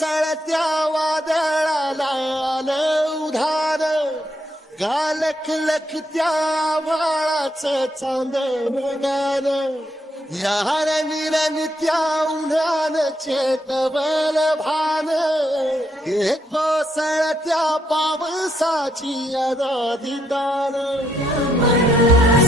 सळत्या वादळाला आलं उधार. गालख लखत्या वाळाच चांदण गान यार त्या उन्हान चेतवल भान. एक कोसळत्या पावसाची अनादिदान सत्वाचा